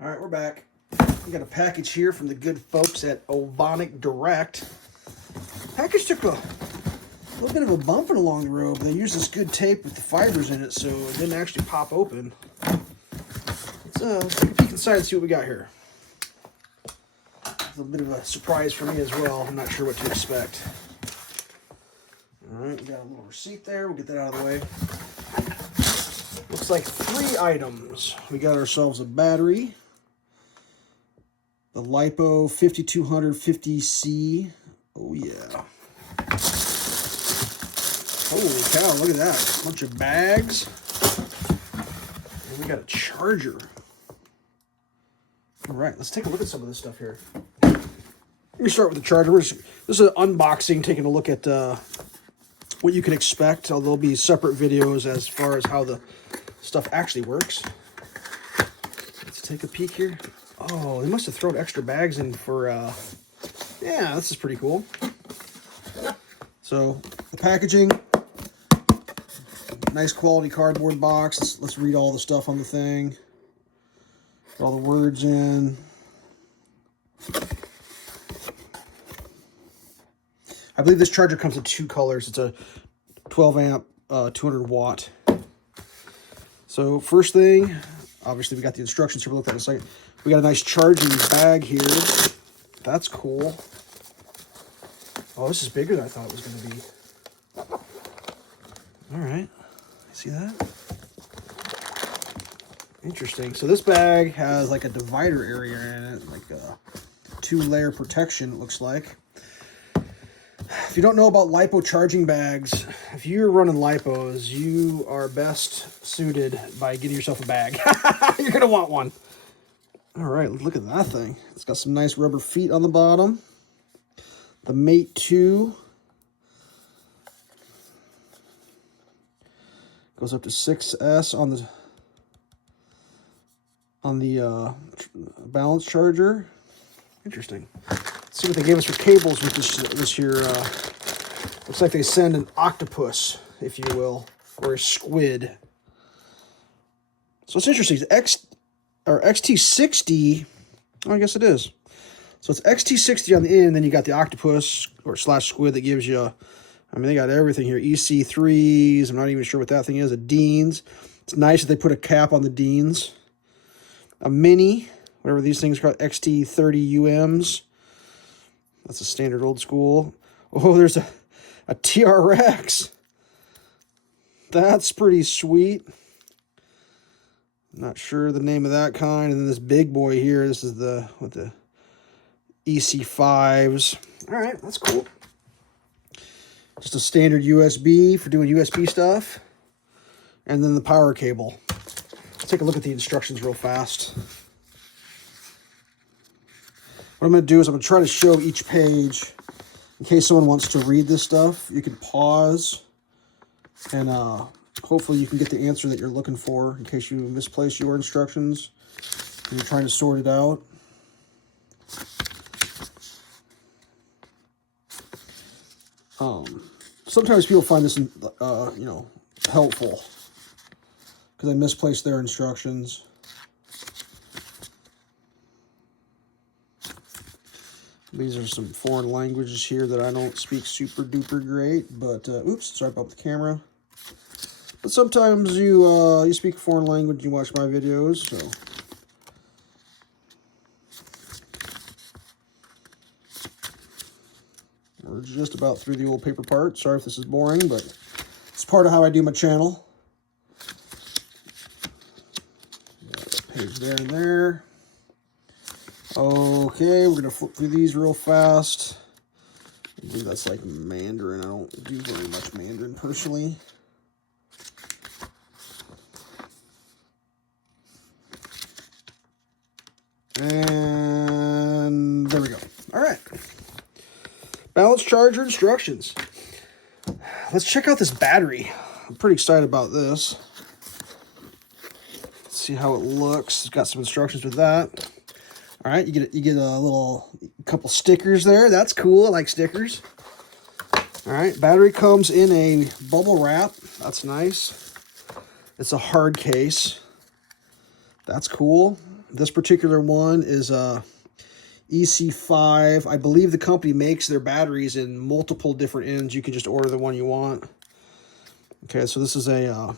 All right, we're back. We got a package here from the good folks at Ovonic Direct. Package took a little bit of a bumping along the road, but they used this good tape with the fibers in it, so it didn't actually pop open. Let's take a peek inside and see what we got here. It's a bit of a surprise for me as well. I'm not sure what to expect. All right, we got a little receipt there. We'll get that out of the way. Looks like 3 items. We got ourselves a battery, the LiPo 5250C. Oh yeah. Holy cow, look at that. A bunch of bags. And we got a charger. All right, let's take a look at some of this stuff here. Let me start with the charger. This is an unboxing, taking a look at what you can expect. There'll be separate videos as far as how the stuff actually works. Let's take a peek here. Oh, they must have thrown extra bags in for, yeah, this is pretty cool. So, the packaging, nice quality cardboard box. Let's read all the stuff on the thing. Put all the words in. I believe this charger comes in 2 colors. It's a 12 amp, 200 watt. So first thing, obviously we got the instructions here. We'll look at in a second. We got a nice charging bag here. That's cool. Oh, this is bigger than I thought it was going to be. All right. See that? Interesting. So this bag has like a divider area in it, like a 2-layer protection, it looks like. If you don't know about LiPo charging bags, if you're running LiPos, you are best suited by getting yourself a bag. You're going to want one. All right, look at that thing. It's got some nice rubber feet on the bottom. The Mate 2 goes up to 6S on the balance charger. Interesting. Let's see what they gave us for cables with this here. Looks like they send an octopus, if you will, or a squid. So it's interesting. It's XT60. Oh, I guess it is. So it's XT60 on the end, then you got the octopus or slash squid that gives you, I mean, they got everything here. EC3s. I'm not even sure what that thing is. A Deans. It's nice that they put a cap on the Deans. A mini, whatever these things are called, XT30 UMs. That's a standard old school. Oh, there's a TRX. That's pretty sweet. Not sure the name of that kind. And then this big boy here, this is the EC5s. All right, that's cool. Just a standard USB for doing USB stuff. And then the power cable. Let's take a look at the instructions real fast. What I'm going to do is I'm going to try to show each page in case someone wants to read this stuff. You can pause and hopefully you can get the answer that you're looking for in case you misplace your instructions and you're trying to sort it out. Sometimes people find this, helpful because they misplace their instructions. These are some foreign languages here that I don't speak super duper great, but oops, sorry about the camera. But sometimes you speak a foreign language and you watch my videos, so. We're just about through the old paper part. Sorry if this is boring, but it's part of how I do my channel. Got a page there and there. Okay, we're going to flip through these real fast. I believe that's like Mandarin. I don't do very much Mandarin personally. And there we go. All right. Balance charger instructions. Let's check out this battery. I'm pretty excited about this. Let's see how it looks. It's got some instructions with that. All right, you get a couple stickers there. That's cool. I like stickers. All right, battery comes in a bubble wrap. That's nice. It's a hard case. That's cool. This particular one is a EC5. I believe the company makes their batteries in multiple different ends. You can just order the one you want. Okay, so this is a,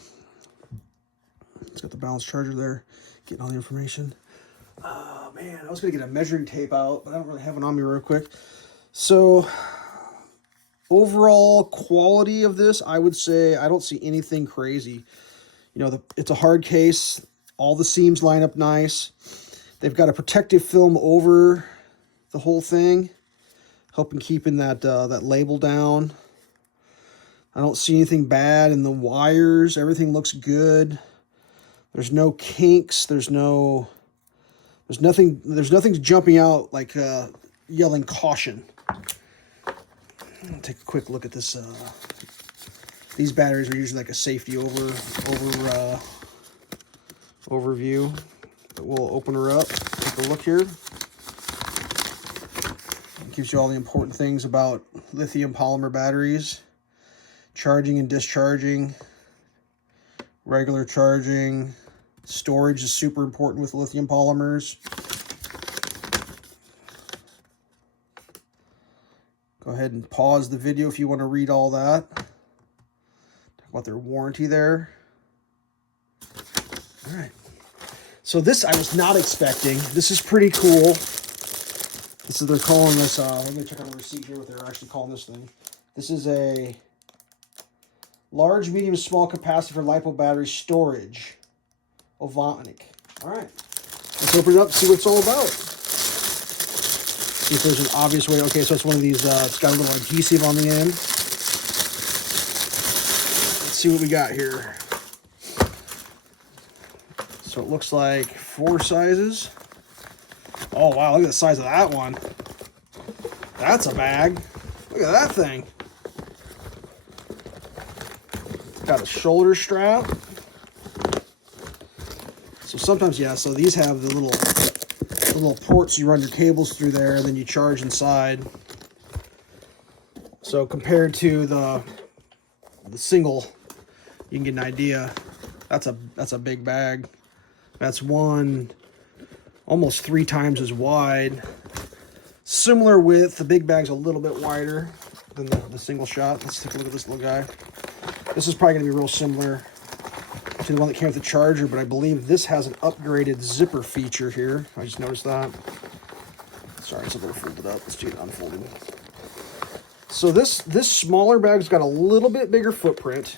it's got the balance charger there, getting all the information. Oh man, I was gonna get a measuring tape out, but I don't really have it on me real quick. So, overall quality of this, I would say I don't see anything crazy. You know, it's a hard case. All the seams line up nice. They've got a protective film over the whole thing, helping keeping that that label down. I don't see anything bad in the wires. Everything looks good. There's no kinks. There's nothing jumping out like yelling caution. I'll take a quick look at this. These batteries are usually like a safety overview. But we'll open her up, take a look here. It gives you all the important things about lithium polymer batteries. Charging and discharging, regular charging. Storage is super important with lithium polymers. Go ahead and pause the video if you want to read all that. Talk about their warranty there. All right. So this I was not expecting. This is pretty cool. This is, they're calling this, let me check on the receipt here what they're actually calling this thing. This is a large, medium, small capacity for LiPo battery storage. Ovonic. All right. Let's open it up and see what it's all about. See if there's an obvious way. Okay, so it's one of these, it's got a little adhesive on the end. Let's see what we got here. So it looks like 4 sizes. Oh, wow, look at the size of that one. That's a bag. Look at that thing. Got a shoulder strap. So sometimes, yeah, so these have the little ports you run your cables through there, and then you charge inside. So compared to the single, you can get an idea. That's a big bag. That's one almost 3 times as wide. Similar width. The big bag's a little bit wider than the single shot. Let's take a look at this little guy. This is probably going to be real similar to the one that came with the charger, but I believe this has an upgraded zipper feature here. I just noticed that. Sorry, it's a little folded up. Let's get it unfolded. So this smaller bag's got a little bit bigger footprint.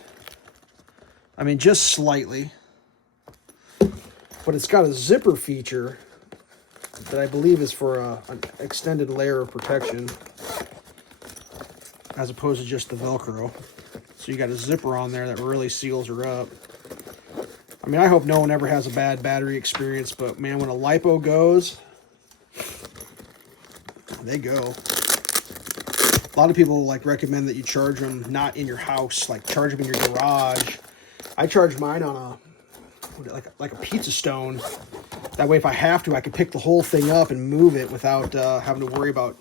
I mean, just slightly. But it's got a zipper feature that I believe is for an extended layer of protection, as opposed to just the Velcro. So you got a zipper on there that really seals her up. I mean, I hope no one ever has a bad battery experience, but man, when a LiPo goes, they go. A lot of people like recommend that you charge them not in your house, like charge them in your garage. I charge mine on a like a pizza stone. That way, if I have to, I can pick the whole thing up and move it without having to worry about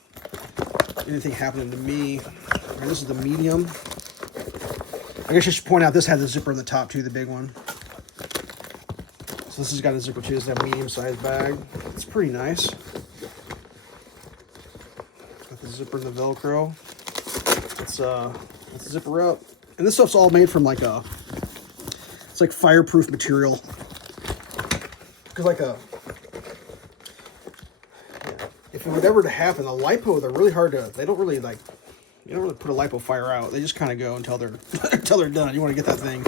anything happening to me. Right, this is the medium. I guess I should point out this has a zipper in the top too, the big one. So this has got a zipper too. It's a medium-sized bag. It's pretty nice. Got the zipper and the Velcro. Let's zip her up. And this stuff's all made from like it's like fireproof material. Because like if it would ever to happen, the LiPo, they're really hard to, they don't really like, you don't really put a LiPo fire out. They just kind of go until they're until they're done. You want to get that thing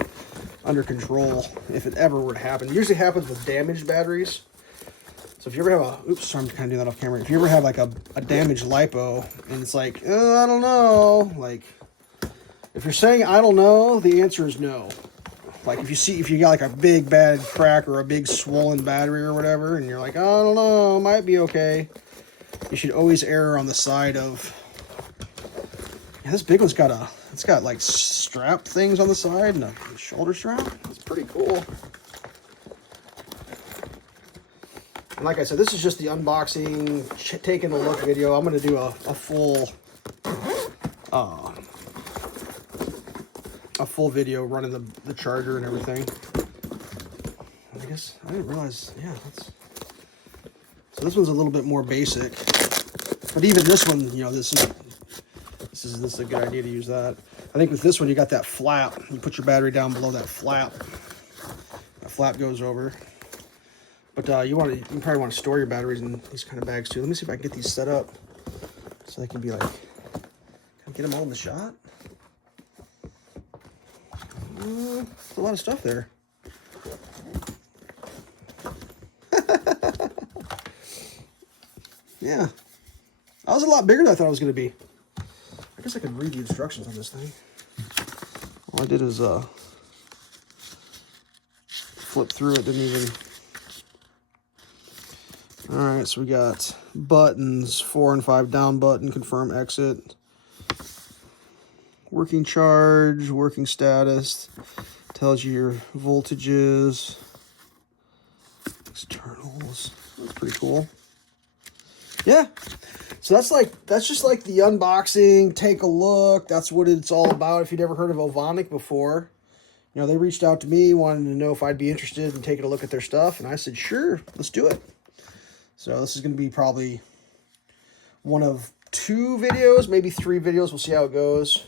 under control if it ever were to happen. It usually happens with damaged batteries. So if you ever have oops, sorry, I'm kind of doing that off camera. If you ever have like a damaged LiPo and it's like, I don't know, like if you're saying I don't know, the answer is no. Like if you got like a big bad crack or a big swollen battery or whatever, and you're like, I don't know, might be okay. You should always err on the side of. Yeah, this big one's got it's got like strap things on the side and a shoulder strap. It's pretty cool. And like I said, this is just the unboxing, taking a look video. I'm going to do a full video running the charger and everything. I guess I didn't realize. Yeah, So this one's a little bit more basic. But even this one, you know, this is a good idea to use that. I think with this one, you got that flap. You put your battery down below that flap. That flap goes over. But you probably want to store your batteries in these kind of bags too. Let me see if I can get these set up so they can be like, can I get them all in the shot? There's a lot of stuff there. Yeah, that was a lot bigger than I thought it was going to be. I guess I could read the instructions on this thing. All I did is flip through it, didn't even... Alright, so we got buttons, 4 and 5 down button, confirm exit. Working charge, working status, tells you your voltages. Externals, that's pretty cool. Yeah, so that's just like the unboxing, take a look. That's what it's all about. If you'd ever heard of Ovonic before, you know, they reached out to me, wanted to know if I'd be interested in taking a look at their stuff, and I said, sure, let's do it. So this is going to be probably one of 2 videos, maybe 3 videos. We'll see how it goes,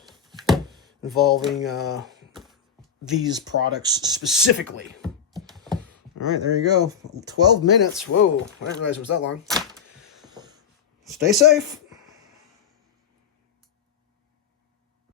involving these products specifically. All right, there you go. 12 minutes. Whoa, I didn't realize it was that long. Stay safe.